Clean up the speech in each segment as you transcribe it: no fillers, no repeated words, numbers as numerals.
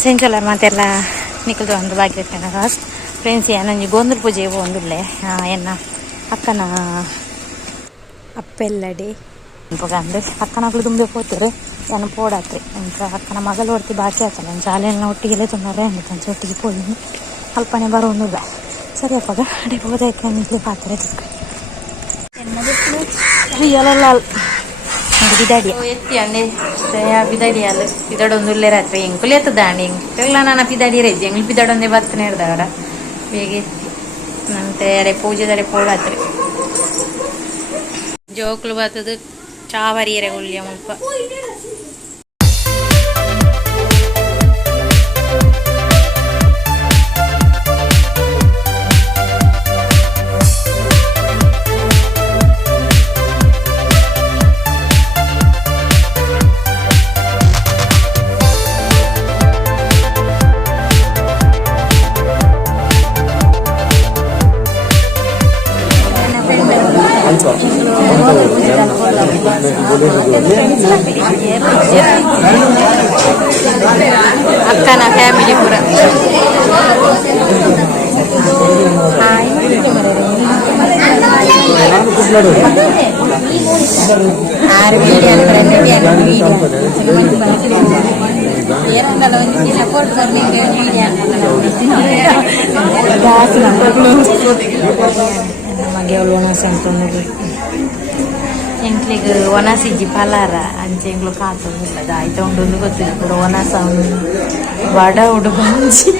ಸೆಂಚುಲ ಮತ್ತೆಲ್ಲ ನಿಖಲ್ದು ಒಂದು ಬಾಕಿ ಫಸ್ಟ್ ಫ್ರೆಂಡ್ಸ್ ನನಗೆ ಗೋಂದೂರು ಪೂಜೆ ಒಂದುಲ್ಲೆ ಎನ್ನ ಅಕ್ಕನ ಅಪ್ಪೆಲ್ಲಡೆ ಅಂದ್ರೆ ಅಕ್ಕನ ಮಗಳು ತುಂಬಿ ಹೋಗ್ತಾರೆ ನಾನು ಪೋಡಾತ್ರಿ ಅಂತ ಅಕ್ಕನ ಮಗಳು ಹೊಡ್ತಿ ಬಾಕಿ ಆಗ್ತಲ್ಲ ನಾನು ಶಾಲೆಯನ್ನ ಒಟ್ಟಿಗೆಲ್ಲೇ ತುಂಬಾರೆ ಅಂದ್ಬಿಟ್ಟು ಒಟ್ಟಿಗೆ ಹೋಗಿ ಅಲ್ಪನೆ ಬರೋದಿಲ್ಲ ಸರಿ ಅಪ್ಪಾಗ ಅಡೆ ಹೋದಾಯ್ತು ನಿಮಗೆ ಪಾತ್ರೆ ರಿಯಲಲ್ಲ ಬಿದಾಡಿ ಎತ್ತಿ ಅಂಡೆ ಬಿದಾಡಿ ಅಲ್ಲ ಬಿದಾಡೊಂದುಲ್ಲೇ ರಾತ್ರಿ ಎಂಕುಲಿ ಎತ್ತದಾಂಡಿ ಎಂಕಲ್ಲ ನಾನು ಬಿದಾಡಿ ರೆಜ್ಜಿ ಎಂಗ್ಳು ಬಿದಾಡೊಂದೇ ಬರ್ತನೆ ಹಿಡ್ದವರ ಬೇಗ ಎತ್ತಿ ನಂತೆ ಅಡೆ ಪೂಜೆದಡೆ ಪೋಡಾತ್ರಿ ಜೋಕ್ಲು ಬರ್ತದ ಚಾವರಿಯರೆ ಉಳ್ಳಿಯ ಮುಲ್ಪ ಅಕ್ಕನ ಫ್ಯಾಮಿಲಿ ಪೂರ ನಮಗೆ ಅವಳು ಒಣಸ ಅಂತ ಎಂಕ್ಲಿಗೆ ಒಣಸಿಜ್ಜಿ ಫಲಾರ ಅಂಚೆ ಎಂಗ್ಳು ಕಾತೊಂದಿಲ್ಲ ಆಯ್ತ ಉಂಡು ಗೊತ್ತಿಲ್ಲ ಕೂಡ ಒಣಸ ಬಡ ಹುಡುಗ ಮುಂಚಿ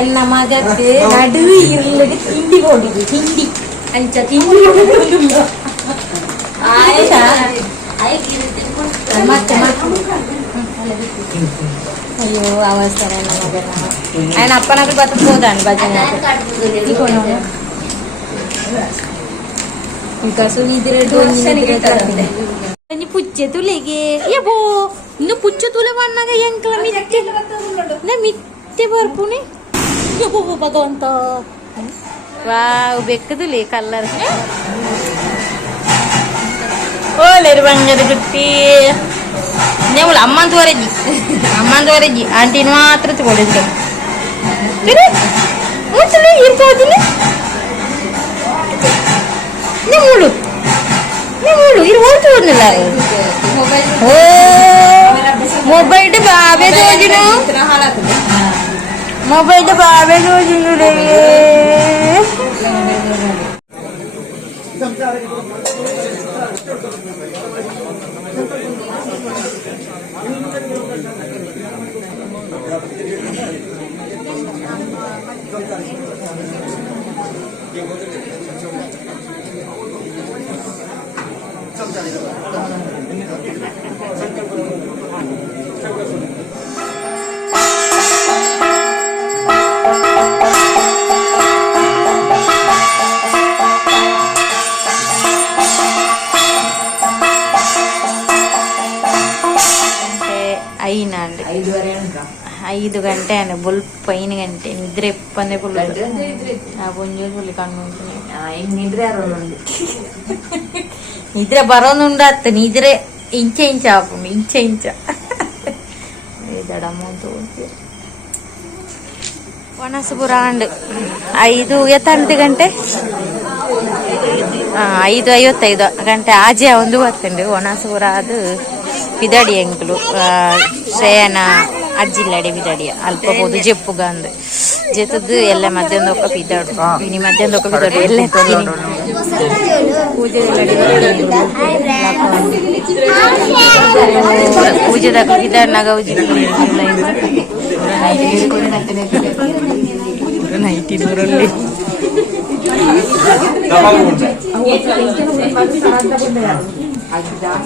ಎನ್ನ ಮಗಕ್ಕೆ ನಡು ಇರ್ಲಿಕ್ಕೆ ತಿಂಡಿ ಹೋಗಿ ತಿಂಡಿ ಅಂಚ ತಿಂಡಿ ಮತ್ತೆ ಅಯ್ಯೋ ಅವಸ್ಥೆ ನನ್ನ ಮಗನ ఆయన అప్పనకు బతుకుపోదాను భజన ఇంకా సునీతిరెడ్డి పుచ్చే తులేగే ఏబో నువ్వు పుచ్చ తులేవన్నాగా ఎంకల మిత్తే బర్పుని ఏబో భగవంత వావ్ బెక్కదులే కల్లర్ ఓ లేరు బంగారు గుట్టి ನೇಮೂಲ ಅಮ್ಮಂತವರೆಜ್ಜಿ ಆಂಟಿನ ಮಾತ್ರ ತಗೊಂಡಿದ್ದೆ ಇರ್ಕೋದಿಲ್ಲ ನೇಮೂಳು ಇರು ಹೋಗ್ತು ಹೋದ್ನಲ್ಲ ಓ ಮೊಬೈಲ್ ಬಾಬೆ ತೋಜಿನು ರೇ అయినండి 5 ಗಂಟೆ ಅನ್ನ ಬುಲ್ ಪೈನ್ ಗಂಟೆ ನಿದ್ರೆ ಎಪ್ಪಂದೆ ಬುಲ್ ಪುಂಜು ಬುಲ್ ಕಣ್ಣು ನಿದ್ರೆ ಬರೋನುಂಡತ್ತ ನಿದ್ರೆ ಇಂಚ ಆಪುಂಡು ಇಂಚ ದಡಮಂತ ಒಣಸುಪುರ ಅಂಡ್ 5 ಗಂಟೆ 5:55 ಗಂಟೆ ಆಜೆ ಒಂದು ಬರ್ತಂಡು ಒಣಸುಪುರ ಅದು ಬಿದಡಿ ಎಂಕ್ಲು ಶ್ರೇಯನ ಅಜ್ಜಿಲ್ಲಡೆ ಬಿದಡಿಯ ಅಲ್ಪ ಹೋದು ಜೆಪ್ಪುಗ ಅಂದ್ ಜೆತದ್ದು ಎಲ್ಲ ಮಧ್ಯಾಹ್ನ ಒಕ್ಕ ಬಿದ್ದಾಡು ಇನಿ ಮಧ್ಯಾಹ್ನ ಒಕ್ಕ ಬಿದ್ದಾಡು ಎಲ್ಲ ಪೂಜೆದಾಗ ಬಿದ್ದಾಡ್ನಾಗ ನೈಟಿ ನೂರಲ್ಲಿ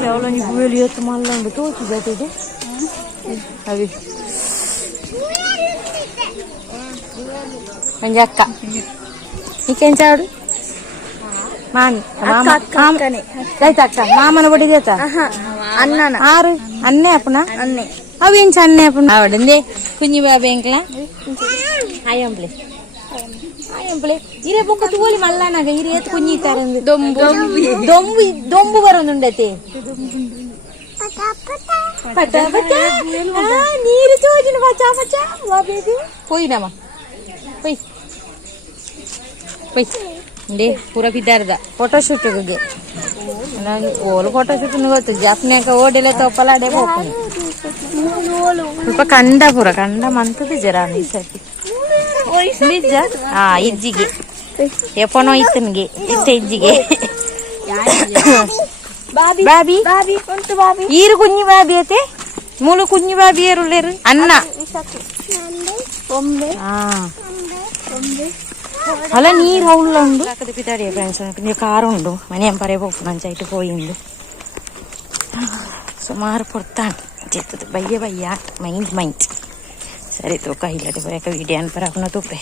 ಅವಳೊಂದು ಬುವೆಲಿ ಎತ್ತು ಮಲ್ಲೊಂದು ತೋಚಿದೆ ಅವಿ ಒಂಜಿ ಅಕ್ಕ ನೀಕೆಂಚಾಡು ಅಕ್ಕ ಮಾಮನ ಬಡಿದೇತ ಅಣ್ಣನ ಆರು ಅನ್ನೆ ಅಪ್ಪನ ಅನ್ನೆ ಅವೇಂಚ ಅನ್ನೆ ಅಪ್ಪನ ಅವಡಂದೆ ಕುഞ്ഞി ಬಾಬೆ ಎಂಕ್ಲ ಆಯಂಪ್ಲೆ ಇರೆ ಬೊಕ್ಕ ತೂಲಿ ಮಲ್ಲನಾಗ ಇರೆ ಎತ್ತು ಕುഞ്ഞി ತರಂದು ದೊಂಬು ಬರೋನುಂಡತೆ ನೀರು ಚೋಜಿನ ಪಚಾ ಬೇಬಿ పోయినామా పోయి ಇಂದೇ ಪೂರ ಬಿದ್ದಾರ್ದ ಫೋಟೋಶೂಟ್ಗೆ ಓಲು ಫೋಟೋಶೂಟ್ ಗೊತ್ತು ಜಾಪ್ನ್ಯಾಕ ಓಡಿಲ್ಲ ತಪ್ಪಲಾಡೆ ಹೋಗ್ತೀನಿ ಸ್ವಲ್ಪ ಕಂಡ ಪೂರ ಕಂಡ ಮಂತದ ಜರ ನಿಸತಿ ನಿಜ ಇಜ್ಜಿಗೆ ಎಪ್ಪನೋ ಇತ್ತನ್ಗೆ ಇಷ್ಟ ಇಜ್ಜಿಗೆ ಬಾಬಿ ಈರು ಕುഞ്ഞി ಬಾಬಿ ಐತೆ ಮೂಲು ಕುഞ്ഞി ಬಾಬಿ ಏರುಳ್ಳೇರು ಅನ್ನ అలా నీరు హౌల్లో ఉండు అక్కడ పితాడి ఫ్రెండ్స్ కారు ఉండు మనీ ఎంపరే పోపు మంచి అయితే పోయింది సుమారు పొడతాను చెత్తది బయ్య మైండ్ సరే తోక ఇల్లటి పోయాక వీడియో అనిపరాకున్న తోపే